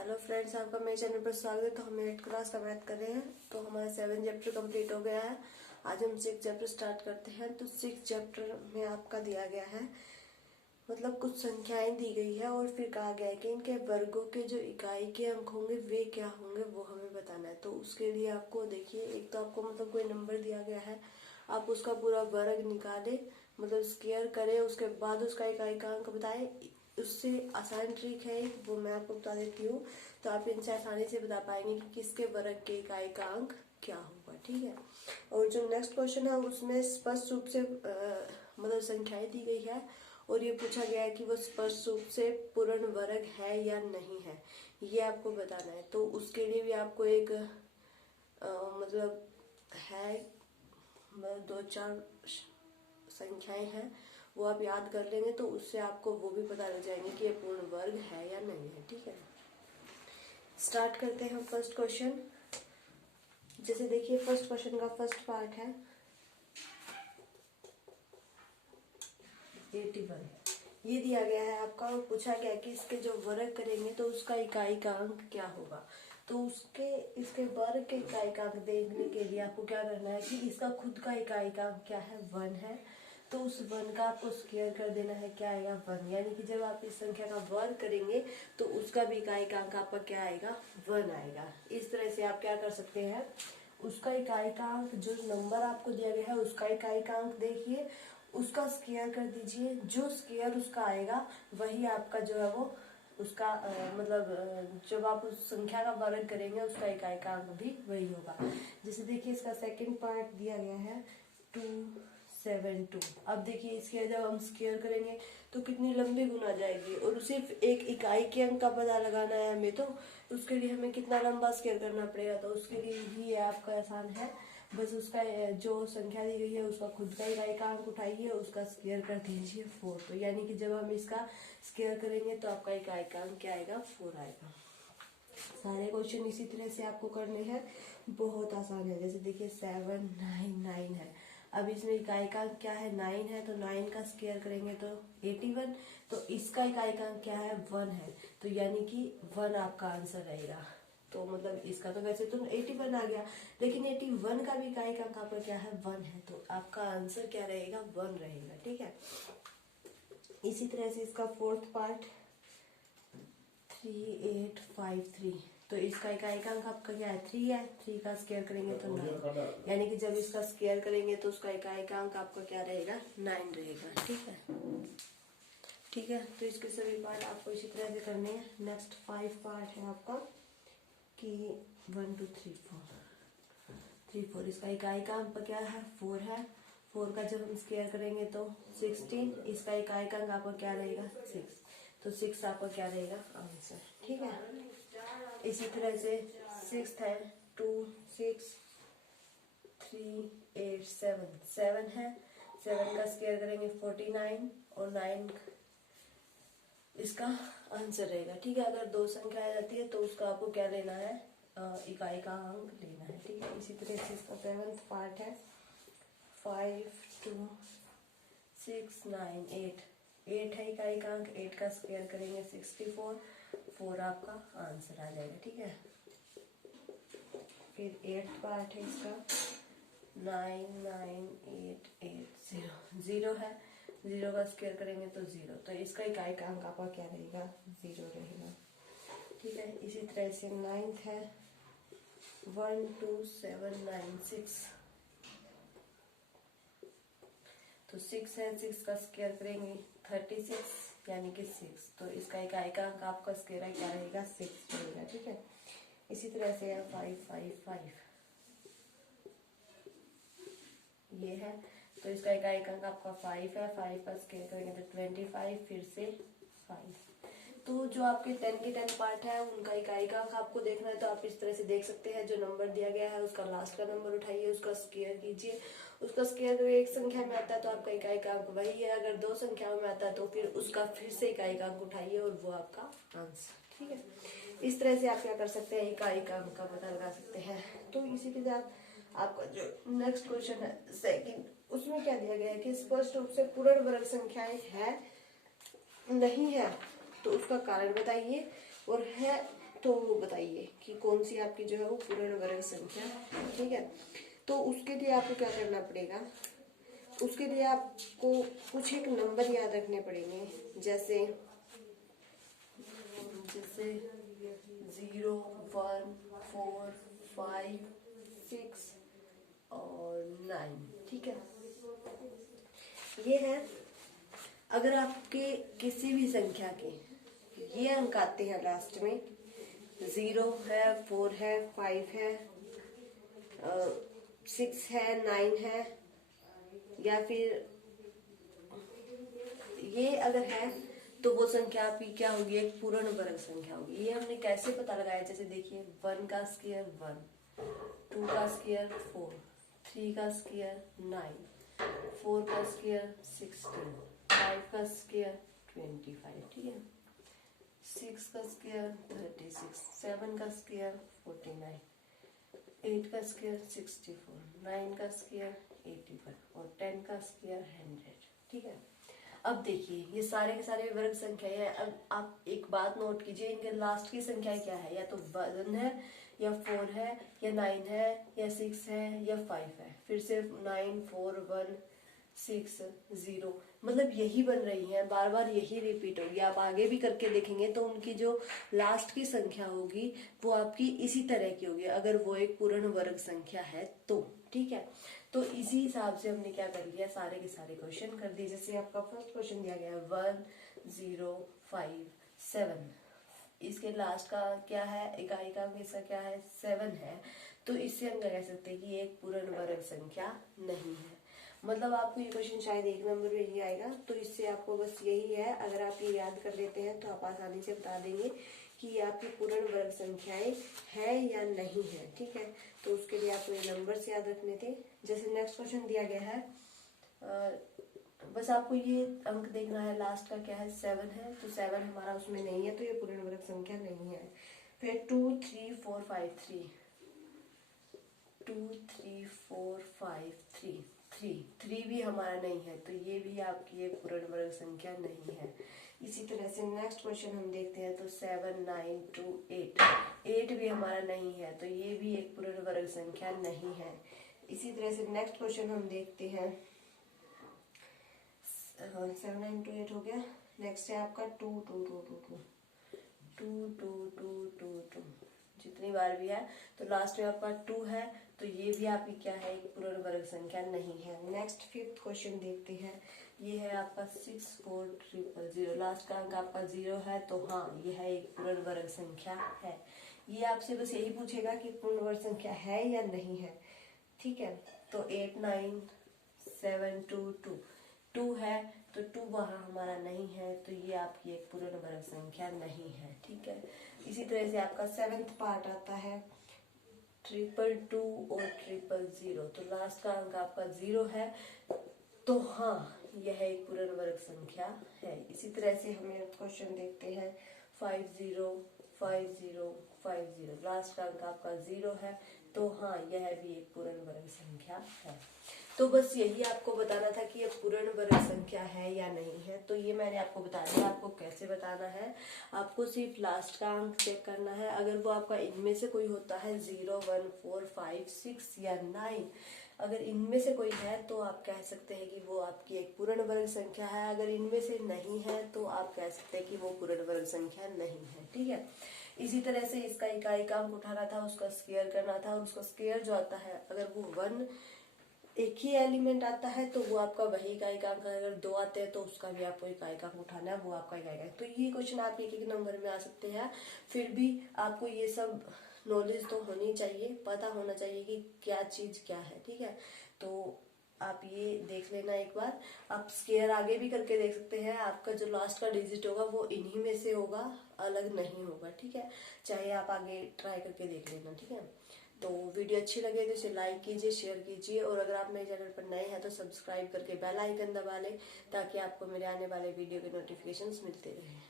Hello friends, आपका मेरे channel पर स्वागत है। तो हम 8th क्लास का मैथ कर रहे हैं। तो हमारा 7 चैप्टर कंप्लीट हो गया है। आज हम 6 चैप्टर स्टार्ट करते हैं। तो 6 चैप्टर में आपका दिया गया है, मतलब कुछ संख्याएं दी गई है और फिर कहा गया है कि इनके वर्गों के जो इकाई के अंक होंगे वे क्या होंगे, वो हमें बताना है। तो उसके लिए आपको देखिए, एक तो आपको मतलब कोई नंबर दिया गया है, आप उसका पूरा वर्ग निकाले, मतलब स्क्वायर करें, उसके बाद उसका इकाई का अंक बताएं। उससे आसान ट्रिक है, वो मैं आपको बता देती हूँ। तो आप इनसे आसानी से बता पाएंगे कि किसके वर्ग के इकाई का अंक क्या होगा। ठीक है। और जो नेक्स्ट क्वेश्चन है उसमें स्पष्ट रूप से मतलब संख्याएं दी गई है और ये पूछा गया है कि वो स्पष्ट रूप से पूर्ण वर्ग है या नहीं है, ये आपको बताना है। तो उसके लिए भी आपको एक मतलब है, मतलब 2-4 संख्याएं हैं, वो आप याद कर लेंगे तो उससे आपको वो भी पता लग जाएंगे कि ये पूर्ण वर्ग है या नहीं है। ठीक है, स्टार्ट करते हैं फर्स्ट क्वेश्चन। जैसे देखिए, फर्स्ट क्वेश्चन का फर्स्ट पार्ट है 81। ये दिया गया है आपका और पूछा गया कि इसके जो वर्ग करेंगे तो उसका इकाई का अंक क्या होगा। तो इसके वर्ग के इकाई का अंक देखने के लिए आपको क्या करना है कि इसका खुद का इकाई का अंक क्या है, 1 है। तो उस 1 का आपको स्क्वायर कर देना है, क्या आएगा, 1। यानी कि जब आप इस संख्या का वर्ग करेंगे तो उसका भी इकाई का अंक आपका क्या आएगा, 1 आएगा। इस तरह से आप क्या कर सकते हैं, उसका इकाई का अंक, जो नंबर आपको दिया गया है उसका इकाई का अंक देखिए, उसका स्क्वायर कर दीजिए, जो स्क्वायर उसका आएगा वही आपका जो है वो उसका मतलब जब आप उस संख्या का वर्ग करेंगे उसका इकाई का अंक भी वही होगा। जैसे देखिए, इसका सेकंड पार्ट दिया गया है 272। अब देखिए, इसके जब हम स्क्वायर करेंगे तो कितनी लंबी गुना जाएगी और सिर्फ एक इकाई के अंक का पता लगाना है हमें, तो उसके लिए हमें कितना लंबा स्क्वायर करना पड़ेगा। तो उसके लिए ही आपका आसान है, बस उसका जो संख्या दी गई है उसका खुद का इकाई का अंक उठाइए, उसका स्क्वायर कर दीजिए 4। तो यानी कि जब हम इसका स्क्वायर करेंगे तो आपका इकाई का अंक क्या आएगा, 4 आएगा। सारे क्वेश्चन इसी तरह से आपको करने हैं, बहुत आसान है। जैसे देखिए 799 है, अब इसमें इकाई का अंक क्या है, 9 है। तो 9 का स्क्वायर करेंगे तो 81। तो इसका इकाई का अंक क्या है, 1 है। तो यानी कि 1 आपका आंसर रहेगा। तो मतलब इसका तो वैसे तो 81 आ गया, लेकिन 81 का भी इकाई का अंक आपका क्या है, 1 है। तो आपका आंसर क्या रहेगा, 1 रहेगा। ठीक है। इसी तरह से इसका फोर्थ पार्ट 3853। तो इसका इकाई का अंक आपका क्या है, 3 है। 3 का स्क्वायर करेंगे तो 9, यानी कि जब इसका स्क्वायर करेंगे तो उसका इकाई का अंक आपका क्या रहेगा, 9 रहेगा। ठीक है। ठीक है, तो इसके सभी पार्ट आपको इसी तरह से करने हैं। नेक्स्ट 5 पार्ट है आपका कि 1 2 3 4। इसका इकाई का अंक क्या है, 4 है। 4 का जब हम स्क्वायर करेंगे तो 16। इसका इकाई का अंक आपका क्या रहेगा, 6। तो 6 आपका क्या रहेगा, आंसर। ठीक है। इसी तरह से 6 है 2 6 3 8 7 है। 7 का स्क्वायर करेंगे 49 और 9 इसका आंसर रहेगा। ठीक है। अगर 2 संख्या आ जाती है तो उसका आपको क्या लेना है, इकाई का अंक लेना है। ठीक है। इसी तरह से इसका 7th पार्ट है 5 2 6 9 8। 8 है इकाई का अंक, 8 का स्क्वायर करेंगे 64। 4 आपका आंसर आ जाएगा। ठीक है। फिर 8th पार्ट है इसका 9 9 8 8 0। 0 है, 0 का स्क्वायर करेंगे तो 0। तो इसका इकाई का अंक आपका क्या रहेगा, 0 रहेगा। ठीक है। इसी तरह से 9th है 1 2 7 9 6। तो 6 है, 6 का स्क्वायर करेंगे 36, यानी कि 6। तो इसका इकाई का अंक आपका स्क्वायर क्या रहेगा, 6 रहेगा। ठीक है। इसी तरह से 5 5 5 ये है। तो इसका इकाई का अंक आपका 5 है। 5 का स्क्वायर करेंगे तो 25, फिर से 5। तो जो आपके 10 के 10 पार्ट है उनका इकाई का अंक आपको देखना है, तो आप इस तरह से देख सकते हैं। जो नंबर दिया गया है उसका लास्ट का नंबर उठाइए, उसका स्क्वायर कीजिए। उसका स्क्वायर अगर एक संख्या में आता है तो आपका इकाई का अंक वही है, अगर 2 संख्याओं में आता है तो फिर उसका फिर से इकाई का अंक उठाइए और वो आपका आंसर। ठीक है। इस तरह से आप क्या कर सकते हैं, इकाई का अंक का पता लगा सकते हैं। तो इसी के साथ आपका जो नेक्स्ट क्वेश्चन है सेकंड, उसमें क्या दिया गया है कि स्पष्ट रूप से पूर्ण वर्ग संख्याएं है नहीं है तो उसका कारण बताइए, और है तो बताइए कि कौन सी आपकी जो है वो पूर्ण वर्ग संख्या है। ठीक है, तो उसके लिए आपको क्या करना पड़ेगा, उसके लिए आपको कुछ एक नंबर याद रखने पड़ेंगे, जैसे 0, 1, 4, 5, 6 और 9। ठीक है, ये है अगर आपके किसी भी संख्या के ये अंक आते हैं लास्ट में, 0 है, 4 है, 5 है, 6 है, 9 है, या फिर ये अगर है, तो वो संख्या आपकी क्या होगी, एक पूर्ण वर्ग संख्या होगी। ये हमने कैसे पता लगाया, जैसे देखिए 1 का स्क्वायर 1, 2 का स्क्वायर 4, 3 का स्क्वायर 9, 4 का स्क्वायर 16, 5 का स्क्वायर 25। ठीक है, 6 का स्क्वायर 36, 7 का स्क्वायर 49, 8 का स्क्वायर 64, 9 का स्क्वायर 81 और 10 का स्क्वायर 100। ठीक है, अब देखिए ये सारे के सारे वर्ग संख्या है। अब आप एक बात नोट कीजिए, इनके लास्ट की संख्या क्या है, या तो 1 है, या 4 है, या 9 है, या 6 है, या 5 है। फिर से 9, 4, 1, 6, 0, मतलब यही बन रही है, बार बार यही रिपीट होगी। आप आगे भी करके देखेंगे तो उनकी जो लास्ट की संख्या होगी वो आपकी इसी तरह की होगी, अगर वो एक पूर्ण वर्ग संख्या है तो। ठीक है, तो इसी हिसाब से हमने क्या कर लिया, सारे के सारे क्वेश्चन कर दिए। जैसे आपका फर्स्ट क्वेश्चन दिया गया है 1, 0, 5, 7, इसके लास्ट का क्या है, इकाई का इसका क्या है, 7 है, तो इससे हम कह सकते हैं कि एक पूर्ण वर्ग संख्या नहीं है। मतलब आपको ये क्वेश्चन शायद 1 नंबर में ही आएगा, तो इससे आपको बस यही है, अगर आप ये याद कर लेते हैं तो आप आसानी से बता देंगे कि ये आपकी पूर्ण वर्ग संख्याएं है या नहीं है। ठीक है, तो उसके लिए आपको ये नंबर्स याद रखने थे। जैसे नेक्स्ट क्वेश्चन दिया गया है, बस आपको ये अंक देखना है, लास्ट का क्या है, 7 है, तो 7 हमारा उसमें नहीं है, तो ये पूर्ण वर्ग संख्या नहीं है। फिर 2, 3, 4, 5, 3, 2, 3, 4, 5, 3, 3 भी हमारा नहीं है, तो ये भी आपकी एक पूर्ण वर्ग संख्या नहीं है। इसी तरह से नेक्स्ट क्वेश्चन हम देखते हैं, तो 7, 9, 2, 8, 8 भी हमारा नहीं है, तो ये भी एक पूर्ण वर्ग संख्या नहीं है। इसी तरह से नेक्स्ट क्वेश्चन हम देखते हैं, 7, 9, 2, 8 हो गया। नेक्स्ट है आपका 2, 2, 2, 2, 2, 2, 2, 2, 2, 2, जितनी बार भी है, तो लास्ट में आपका 2 है, तो ये भी आपकी क्या है, एक पूर्ण वर्ग संख्या नहीं है। नेक्स्ट फिफ्थ क्वेश्चन देखते हैं, ये है आपका 6, 4, 0, 0, लास्ट का अंक आपका 0 है, तो हाँ ये है एक पूर्ण वर्ग संख्या है। ये आपसे बस यही पूछेगा कि पूर्ण वर्ग संख्या है या नहीं है। ठीक है, तो 8, 9, 7, 2, 2, 2 है, तो 2 वहाँ हमारा नहीं है, तो ये आपकी एक पूर्ण वर्ग संख्या नहीं है। ठीक है, इसी तरह से आपका 7th पार्ट आता है 222 और 000, तो लास्ट का अंक आपका 0 है, तो हाँ यह एक पूर्ण वर्ग संख्या है। इसी तरह से हमें क्वेश्चन देखते हैं 50, 50, 50, लास्ट का अंक आपका 0 है, तो हाँ यह भी एक पूर्ण वर्ग संख्या है। तो बस यही आपको बताना था कि ये पूर्ण वर्ग संख्या है या नहीं है। तो ये मैंने आपको बता दिया। आपको कैसे बताना है, आपको सिर्फ लास्ट का अंक चेक करना है। अगर वो आपका इनमें से कोई होता है 0, 1, 4, 5, 6 या 9, अगर इनमें से कोई है तो आप कह सकते हैं कि वो आपकी एक पूर्ण वर्ग संख्या है। अगर इनमें से नहीं है तो आप कह सकते हैं कि वो पूर्ण वर्ग संख्या नहीं है। ठीक है, इसी तरह से इसका इकाई का अंक उठाना था, उसका स्क्वायर करना था, और उसका स्क्वायर जो आता है, अगर वो 1 एक ही एलिमेंट आता है तो वो आपका वही इकाई का अंक, अगर 2 आते हैं तो उसका भी आपको इकाई का अंक उठाना है, वो आपका इकाई का। तो ये क्वेश्चन आप एक नंबर में आ सकते हैं। फिर भी आपको ये सब नॉलेज तो होनी चाहिए, पता होना चाहिए कि क्या चीज क्या है। ठीक है, तो आप ये देख लेना एक बार। आप स्क्वायर आगे भी करके देख सकते हैं, आपका जो लास्ट का डिजिट होगा वो इन्हीं में से होगा, अलग नहीं होगा। ठीक है, चाहे आप आगे ट्राई करके देख लेना। ठीक है, तो वीडियो अच्छी लगे तो इसे लाइक कीजिए, शेयर कीजिए, और अगर आप मेरे चैनल पर नए हैं तो सब्सक्राइब करके बेल आइकन दबा लें, ताकि आपको मेरे आने वाले वीडियो के नोटिफिकेशंस मिलते रहें।